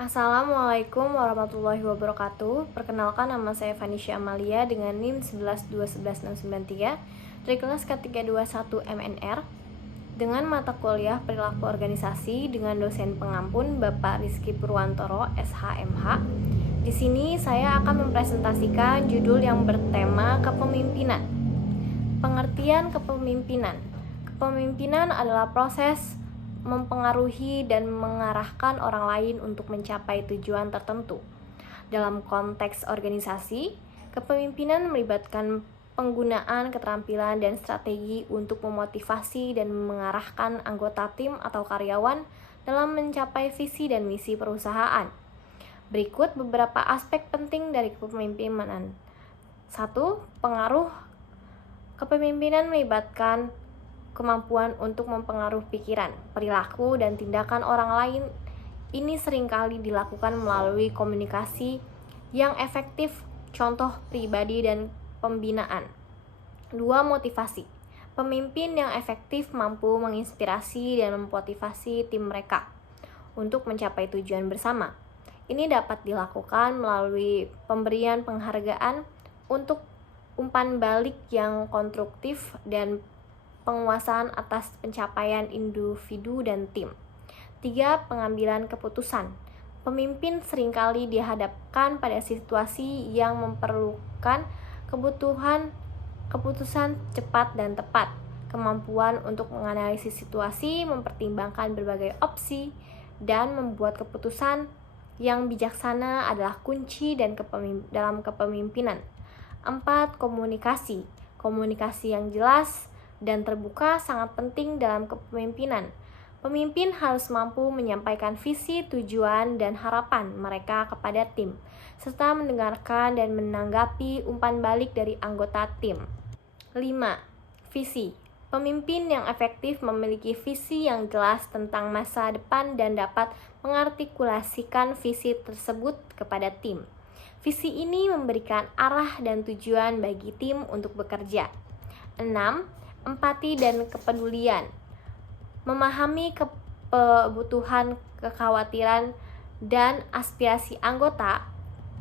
Assalamualaikum warahmatullahi wabarakatuh. Perkenalkan, nama saya Vanisha Amalia dengan NIM 112116693 dari kelas K321 MNR dengan mata kuliah Perilaku Organisasi dengan dosen pengampun Bapak Rizky Purwantoro, SHMH. Di sini saya akan mempresentasikan judul yang bertema kepemimpinan. Pengertian kepemimpinan. Kepemimpinan adalah proses mempengaruhi dan mengarahkan orang lain untuk mencapai tujuan tertentu. Dalam konteks organisasi, kepemimpinan melibatkan penggunaan keterampilan dan strategi untuk memotivasi dan mengarahkan anggota tim atau karyawan dalam mencapai visi dan misi perusahaan. Berikut beberapa aspek penting dari kepemimpinan. 1. Pengaruh. Kepemimpinan melibatkan kemampuan untuk mempengaruhi pikiran, perilaku, dan tindakan orang lain. Ini seringkali dilakukan melalui komunikasi yang efektif, contoh pribadi dan pembinaan. 2. Motivasi. Pemimpin yang efektif mampu menginspirasi dan memotivasi tim mereka untuk mencapai tujuan bersama. Ini dapat dilakukan melalui pemberian penghargaan untuk umpan balik yang konstruktif dan penguasaan atas pencapaian individu dan tim. 3. Pengambilan keputusan. Pemimpin seringkali dihadapkan pada situasi yang memerlukan keputusan cepat dan tepat. Kemampuan untuk menganalisis situasi, mempertimbangkan berbagai opsi, dan membuat keputusan yang bijaksana adalah kunci dalam kepemimpinan. 4. Komunikasi. Komunikasi yang jelas dan terbuka sangat penting dalam kepemimpinan. Pemimpin harus mampu menyampaikan visi, tujuan, dan harapan mereka kepada tim, serta mendengarkan dan menanggapi umpan balik dari anggota tim. 5. Visi. Pemimpin yang efektif memiliki visi yang jelas tentang masa depan dan dapat mengartikulasikan visi tersebut kepada tim. Visi ini memberikan arah dan tujuan bagi tim untuk bekerja. 6. Empati dan kepedulian. Memahami kebutuhan, kekhawatiran, dan aspirasi anggota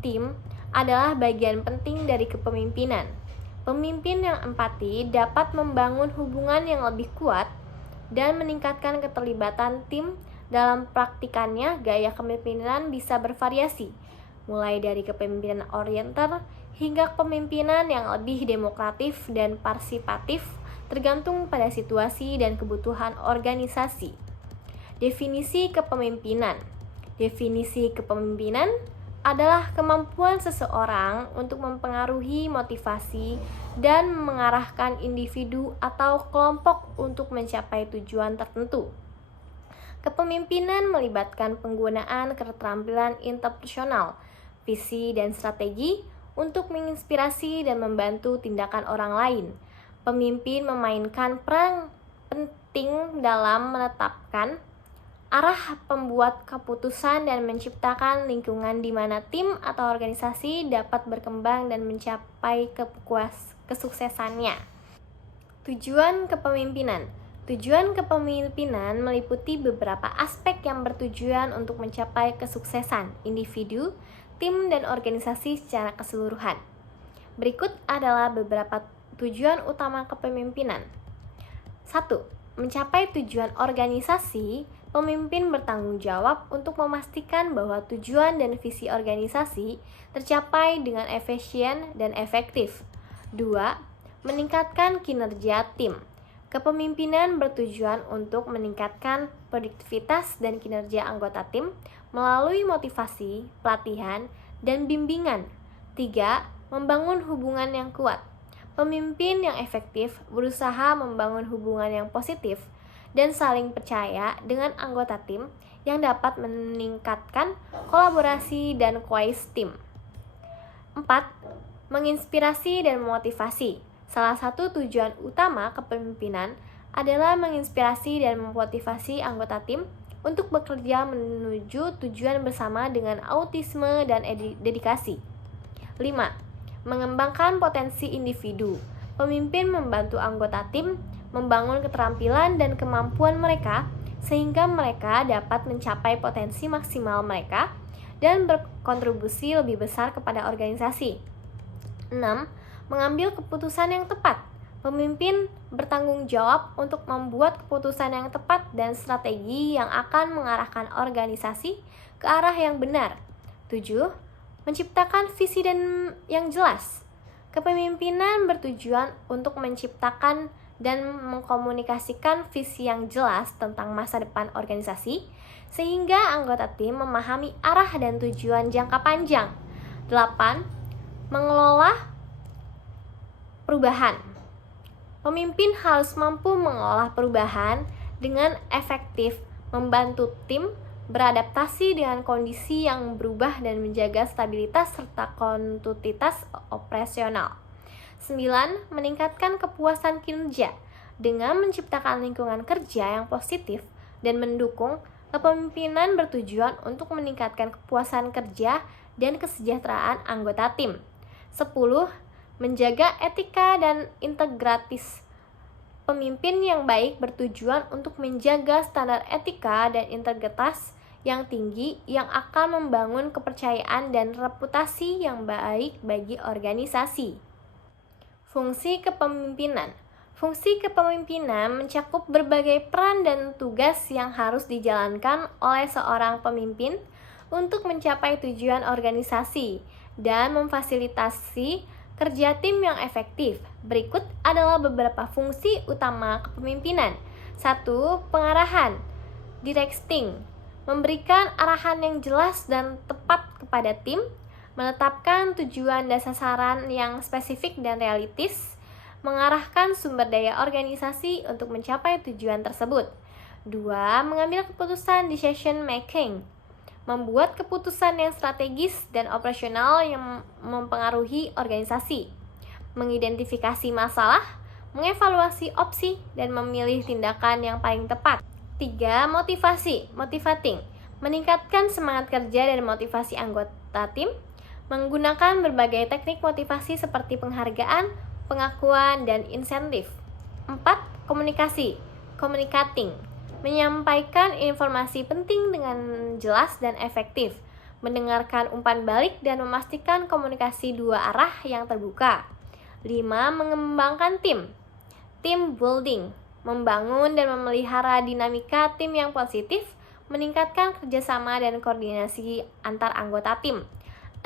tim adalah bagian penting dari kepemimpinan. Pemimpin yang empati dapat membangun hubungan yang lebih kuat dan meningkatkan keterlibatan tim. Dalam praktikannya, gaya kepemimpinan bisa bervariasi, mulai dari kepemimpinan orienter hingga kepemimpinan yang lebih demokratif dan partisipatif, tergantung pada situasi dan kebutuhan organisasi. Definisi kepemimpinan. Definisi kepemimpinan adalah kemampuan seseorang untuk mempengaruhi motivasi dan mengarahkan individu atau kelompok untuk mencapai tujuan tertentu. Kepemimpinan melibatkan penggunaan keterampilan interpersonal, visi, dan strategi untuk menginspirasi dan membantu tindakan orang lain. Pemimpin memainkan peran penting dalam menetapkan arah pembuat keputusan dan menciptakan lingkungan di mana tim atau organisasi dapat berkembang dan mencapai kesuksesannya. Tujuan kepemimpinan. Tujuan kepemimpinan meliputi beberapa aspek yang bertujuan untuk mencapai kesuksesan individu, tim, dan organisasi secara keseluruhan. Berikut adalah beberapa tujuan utama kepemimpinan. 1. Mencapai tujuan organisasi, pemimpin bertanggung jawab untuk memastikan bahwa tujuan dan visi organisasi tercapai dengan efisien dan efektif. 2. Meningkatkan kinerja tim. Kepemimpinan bertujuan untuk meningkatkan produktivitas dan kinerja anggota tim melalui motivasi, pelatihan, dan bimbingan. 3. Membangun hubungan yang kuat. Pemimpin yang efektif berusaha membangun hubungan yang positif dan saling percaya dengan anggota tim yang dapat meningkatkan kolaborasi dan kohesis tim. 4. Menginspirasi dan memotivasi. Salah satu tujuan utama kepemimpinan adalah menginspirasi dan memotivasi anggota tim untuk bekerja menuju tujuan bersama dengan autisme dan dedikasi. 5. Mengembangkan potensi individu. Pemimpin membantu anggota tim membangun keterampilan dan kemampuan mereka sehingga mereka dapat mencapai potensi maksimal mereka dan berkontribusi lebih besar kepada organisasi. 6. Mengambil keputusan yang tepat. Pemimpin bertanggung jawab untuk membuat keputusan yang tepat dan strategi yang akan mengarahkan organisasi ke arah yang benar. 7. Menciptakan visi dan yang jelas. Kepemimpinan bertujuan untuk menciptakan dan mengkomunikasikan visi yang jelas tentang masa depan organisasi, sehingga anggota tim memahami arah dan tujuan jangka panjang. 8. Mengelola perubahan. Pemimpin harus mampu mengolah perubahan dengan efektif, membantu tim beradaptasi dengan kondisi yang berubah dan menjaga stabilitas serta kontinuitas operasional. 9. Meningkatkan kepuasan kinerja dengan menciptakan lingkungan kerja yang positif dan mendukung. Kepemimpinan bertujuan untuk meningkatkan kepuasan kerja dan kesejahteraan anggota tim. 10. Menjaga etika dan integritas. Pemimpin yang baik bertujuan untuk menjaga standar etika dan integritas yang tinggi yang akan membangun kepercayaan dan reputasi yang baik bagi organisasi. Fungsi kepemimpinan. Fungsi kepemimpinan mencakup berbagai peran dan tugas yang harus dijalankan oleh seorang pemimpin untuk mencapai tujuan organisasi dan memfasilitasi kerja tim yang efektif. Berikut adalah beberapa fungsi utama kepemimpinan. 1. Pengarahan, directing, memberikan arahan yang jelas dan tepat kepada tim, menetapkan tujuan dan sasaran yang spesifik dan realistis, mengarahkan sumber daya organisasi untuk mencapai tujuan tersebut. 2. Mengambil keputusan decision making, membuat keputusan yang strategis dan operasional yang mempengaruhi organisasi, mengidentifikasi masalah, mengevaluasi opsi, dan memilih tindakan yang paling tepat. 3. Motivasi, motivating, meningkatkan semangat kerja dan motivasi anggota tim, menggunakan berbagai teknik motivasi seperti penghargaan, pengakuan, dan insentif. 4. Komunikasi, communicating, menyampaikan informasi penting dengan jelas dan efektif, mendengarkan umpan balik dan memastikan komunikasi dua arah yang terbuka. 5. Mengembangkan tim, team building, membangun dan memelihara dinamika tim yang positif, meningkatkan kerjasama dan koordinasi antar anggota tim.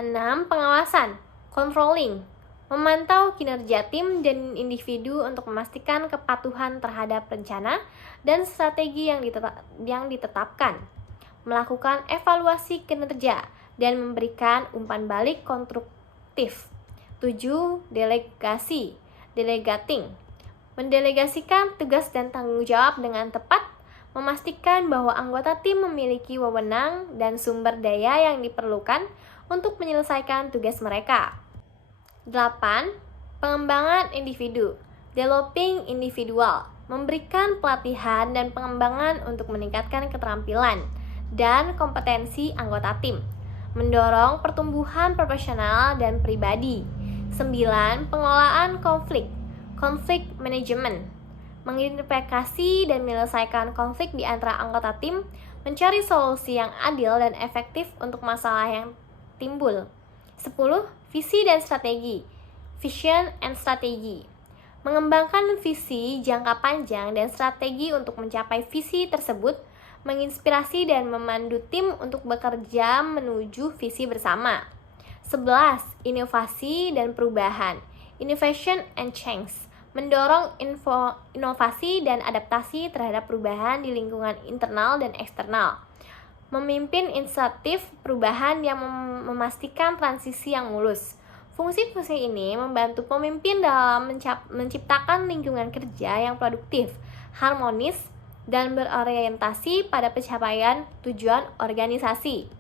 6. Pengawasan, controlling, memantau kinerja tim dan individu untuk memastikan kepatuhan terhadap rencana dan strategi yang ditetapkan, melakukan evaluasi kinerja, dan memberikan umpan balik konstruktif. 7. Delegasi, delegating, mendelegasikan tugas dan tanggung jawab dengan tepat, memastikan bahwa anggota tim memiliki wewenang dan sumber daya yang diperlukan untuk menyelesaikan tugas mereka. 8. Pengembangan individu, developing individual, memberikan pelatihan dan pengembangan untuk meningkatkan keterampilan dan kompetensi anggota tim, mendorong pertumbuhan profesional dan pribadi. 9. Pengelolaan konflik, conflict management, mengidentifikasi dan menyelesaikan konflik di antara anggota tim, mencari solusi yang adil dan efektif untuk masalah yang timbul. 10. Visi dan strategi, vision and strategy, mengembangkan visi jangka panjang dan strategi untuk mencapai visi tersebut, menginspirasi dan memandu tim untuk bekerja menuju visi bersama. 11. Inovasi dan perubahan, innovation and change, mendorong inovasi dan adaptasi terhadap perubahan di lingkungan internal dan eksternal, memimpin inisiatif perubahan yang memastikan transisi yang mulus. Fungsi-fungsi ini membantu pemimpin dalam menciptakan lingkungan kerja yang produktif, harmonis, dan berorientasi pada pencapaian tujuan organisasi.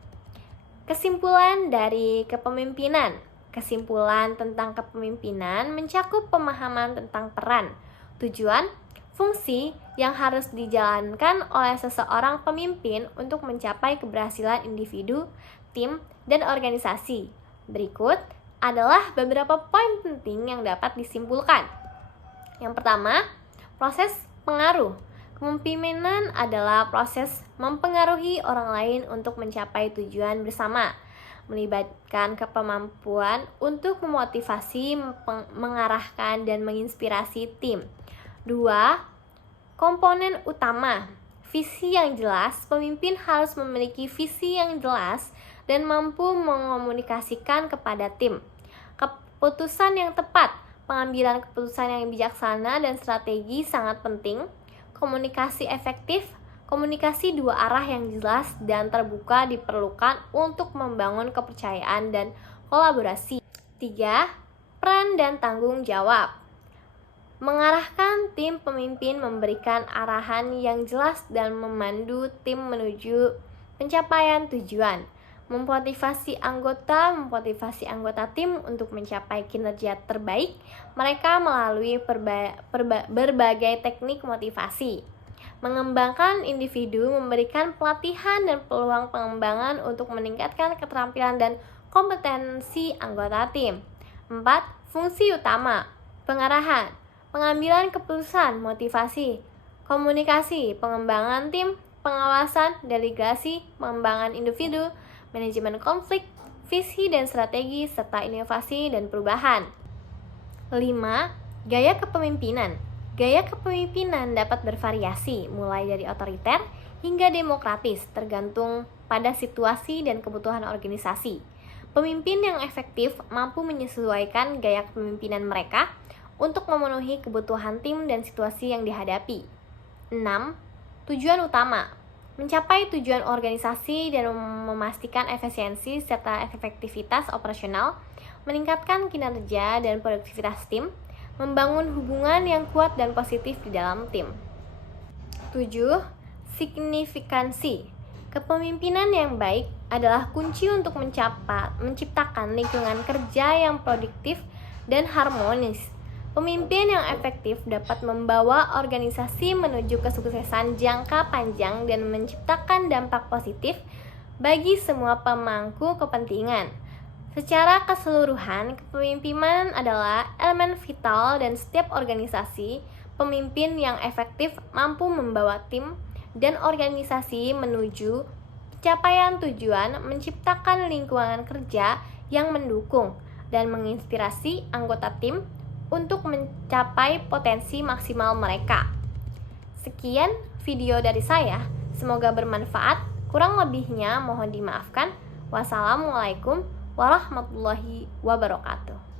Kesimpulan dari kepemimpinan. Kesimpulan tentang kepemimpinan mencakup pemahaman tentang peran, tujuan, fungsi yang harus dijalankan oleh seseorang pemimpin untuk mencapai keberhasilan individu, tim, dan organisasi. Berikut adalah beberapa poin penting yang dapat disimpulkan. Yang pertama, proses pengaruh. Kepemimpinan adalah proses mempengaruhi orang lain untuk mencapai tujuan bersama, melibatkan kemampuan untuk memotivasi, mengarahkan, dan menginspirasi tim. 2. Komponen utama. Visi yang jelas. Pemimpin harus memiliki visi yang jelas dan mampu mengomunikasikan kepada tim. Keputusan yang tepat. Pengambilan keputusan yang bijaksana dan strategi sangat penting. Komunikasi efektif. Komunikasi dua arah yang jelas dan terbuka diperlukan untuk membangun kepercayaan dan kolaborasi. 3. Peran dan tanggung jawab. Mengarahkan tim, pemimpin memberikan arahan yang jelas dan memandu tim menuju pencapaian tujuan. Memotivasi anggota tim untuk mencapai kinerja terbaik mereka melalui berbagai teknik motivasi. Mengembangkan individu, memberikan pelatihan dan peluang pengembangan untuk meningkatkan keterampilan dan kompetensi anggota tim. 4. Fungsi utama. Pengarahan, pengambilan keputusan, motivasi, komunikasi, pengembangan tim, pengawasan, delegasi, pengembangan individu, manajemen konflik, visi dan strategi, serta inovasi dan perubahan. 5. Gaya kepemimpinan. Gaya kepemimpinan dapat bervariasi, mulai dari otoriter hingga demokratis, tergantung pada situasi dan kebutuhan organisasi. Pemimpin yang efektif mampu menyesuaikan gaya kepemimpinan mereka untuk memenuhi kebutuhan tim dan situasi yang dihadapi. 6. Tujuan utama. Mencapai tujuan organisasi dan memastikan efisiensi serta efektivitas operasional, meningkatkan kinerja dan produktivitas tim, membangun hubungan yang kuat dan positif di dalam tim. 7. Signifikansi. Kepemimpinan yang baik adalah kunci untuk menciptakan lingkungan kerja yang produktif dan harmonis. Pemimpin yang efektif dapat membawa organisasi menuju kesuksesan jangka panjang dan menciptakan dampak positif bagi semua pemangku kepentingan. Secara keseluruhan, kepemimpinan adalah elemen vital dan setiap organisasi. Pemimpin yang efektif mampu membawa tim dan organisasi menuju pencapaian tujuan, menciptakan lingkungan kerja yang mendukung dan menginspirasi anggota tim untuk mencapai potensi maksimal mereka. Sekian video dari saya, semoga bermanfaat. Kurang lebihnya mohon dimaafkan. Wassalamualaikum warahmatullahi wabarakatuh.